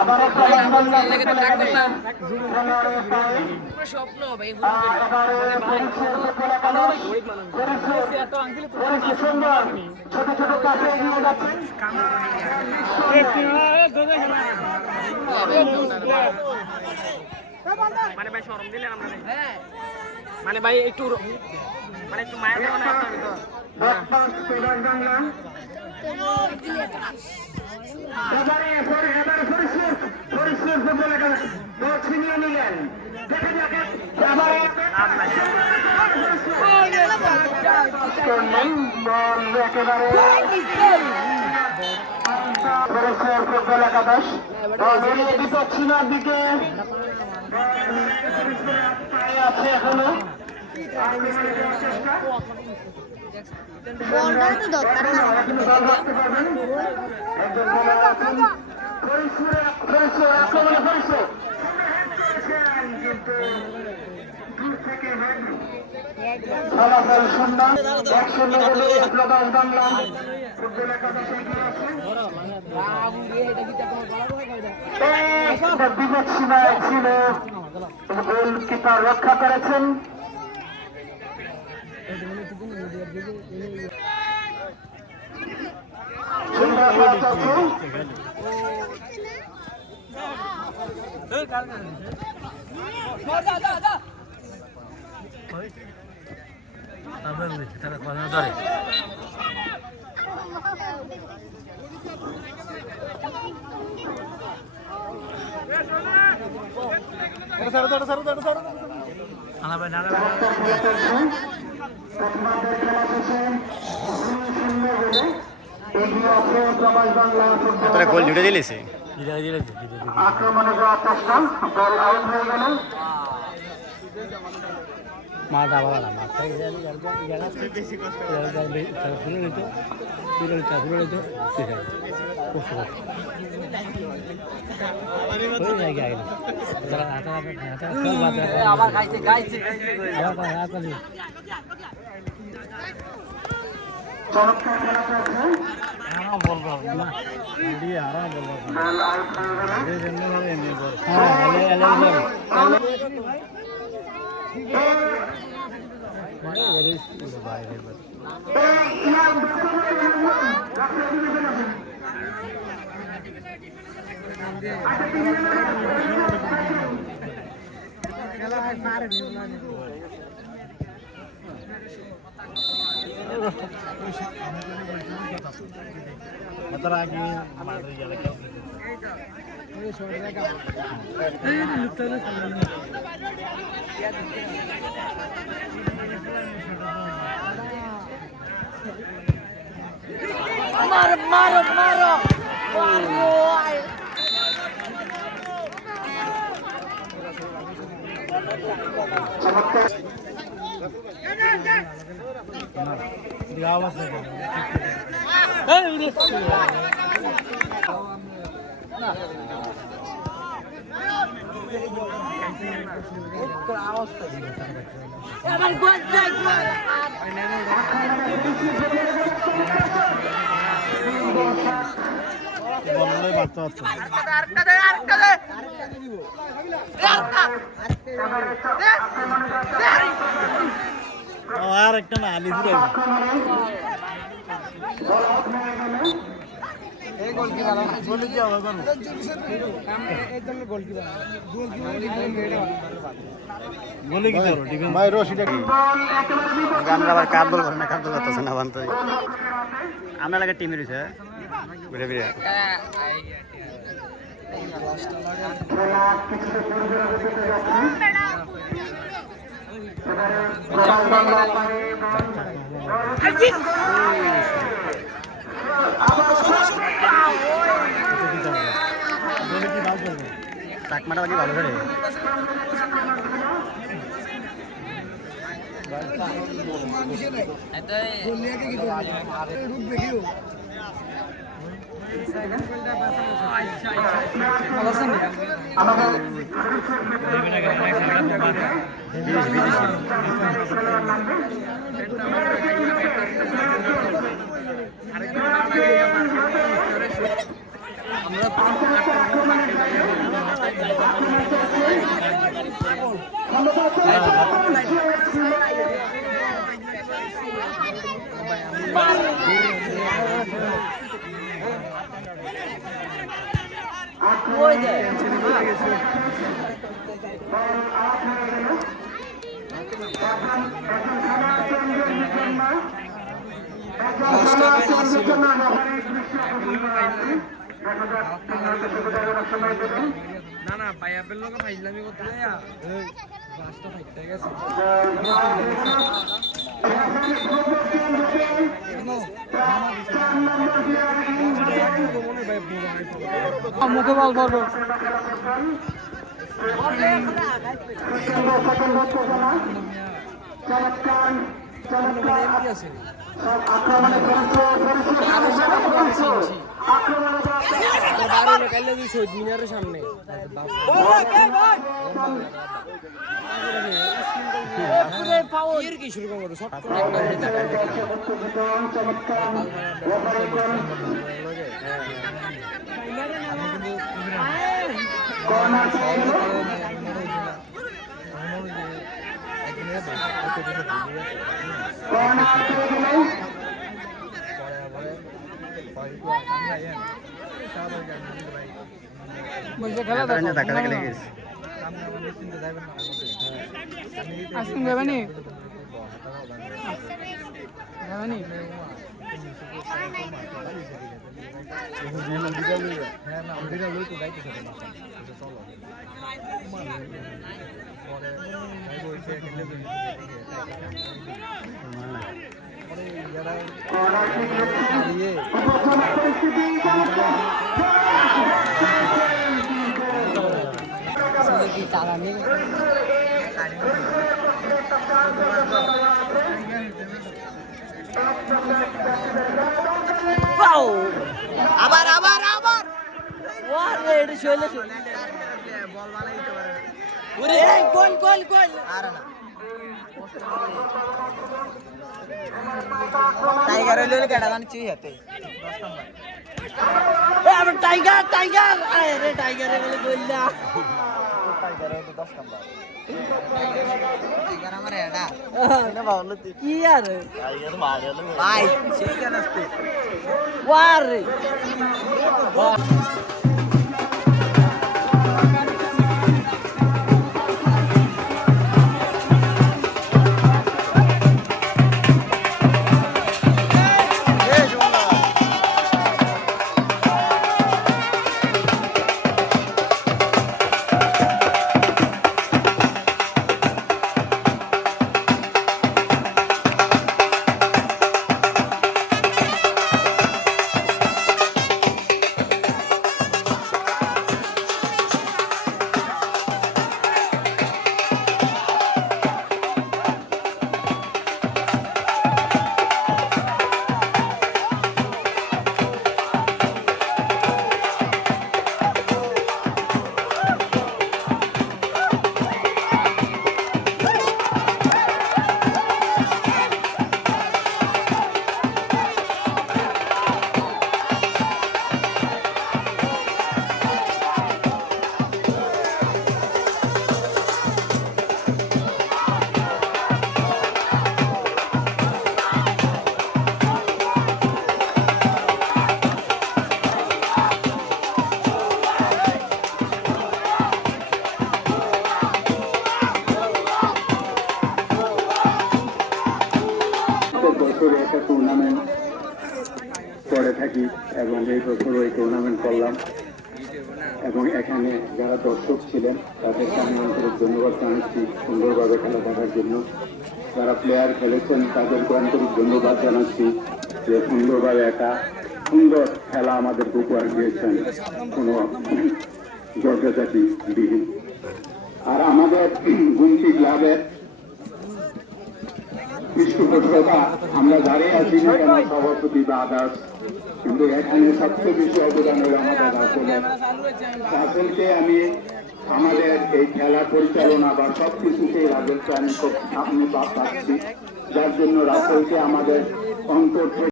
আবার স্বপ্ন ভাই ছোট ছোট কাছে এগিয়ে যাচ্ছেন মানে ভাই শরম দিলেন আমরা মানে ভাই একটু মানে একটু মায়া দেবো না এবারে পরিষ্কার ফুটবল ছিনিয়ে নিলেন দেখে দেখেন ফুটবল একাদশ পশ্চিমার দিকে আছে এখনো বলটা তো দরকার না ফলাফল সুন্দর 1-0 প্রকাশ বাংলা ফুটবল একাদশে বিপদ সীমায় ছিল গোলকিপার রক্ষা করেছেন গোল জুড়ে দিলেছে আক্রমণে যাওয়ার চেষ্টা বল আউট হয়ে গেল আবার খাইছে খাইছে চমৎকার খেলা চলছে বলবো না বলবো বল আউট হয়ে মারো আর একটা না আলিপুর আমরা আবার কার দল না কার দল যাচ্ছে না বানতে আমরা লাগে টিম রয়েছে ঘুরে ফিরে চাকমাটা বাকি ভালো করে আমরা ওই যে না না ভাই আপেল লোক ফাইজলামি করতে যাইয়া বাসটা ফাইটে গেছে মুখে বল করবো শহীদ মিনারের সামনে কি শুরু করবো সব ধাক্কা লেগে গেছে আসুন যাবেনি যাবেনি আবার আবার আবার ওরে এটা শৈলে বল বানাইতে পারে ওরে গোল গোল গোল আর না টাইগার হইলে কেডা জানি হাতে 10 নম্বর এ আবার টাইগার টাইগার আরে টাইগারে বলে বললা টাইগারে তো 10 নম্বর টাইগার আমার এডা এটা ভালো কি আর টাইগার মারে ভাই সেই কেন আসছে ওয়ার একটা টুর্নামেন্ট করে থাকি এবং এই বছর ওই টুর্নামেন্ট করলাম এবং এখানে যারা দর্শক ছিলেন তাদেরকে আমি আন্তরিক ধন্যবাদ জানাচ্ছি সুন্দরভাবে খেলা দেখার জন্য। যারা প্লেয়ার খেলেছেন তাদেরকে আন্তরিক ধন্যবাদ জানাচ্ছি যে সুন্দরভাবে একটা সুন্দর খেলা আমাদেরকে উপহার দিয়েছেন কোনো জর্জাজাতি বিহীন। আর আমাদের গুমতি ক্লাবের পৃষ্ঠপোষকতা আমরা দাঁড়িয়ে আছি না কেন সভাপতি বা আদার্স, কিন্তু এখানে সবচেয়ে বেশি অবদান হল আমাদের রাসেলের। রাসেলকে আমি আমাদের এই খেলা পরিচালনা বা সব কিছুতেই রাসেলকে আমি খুব সামনে পাচ্ছি, যার জন্য রাসেলকে আমাদের অন্তর